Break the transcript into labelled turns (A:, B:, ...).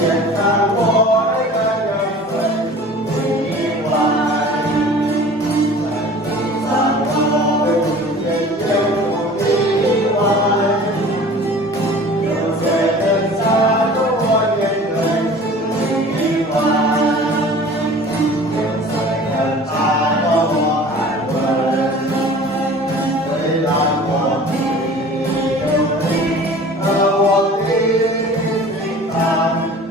A: acerta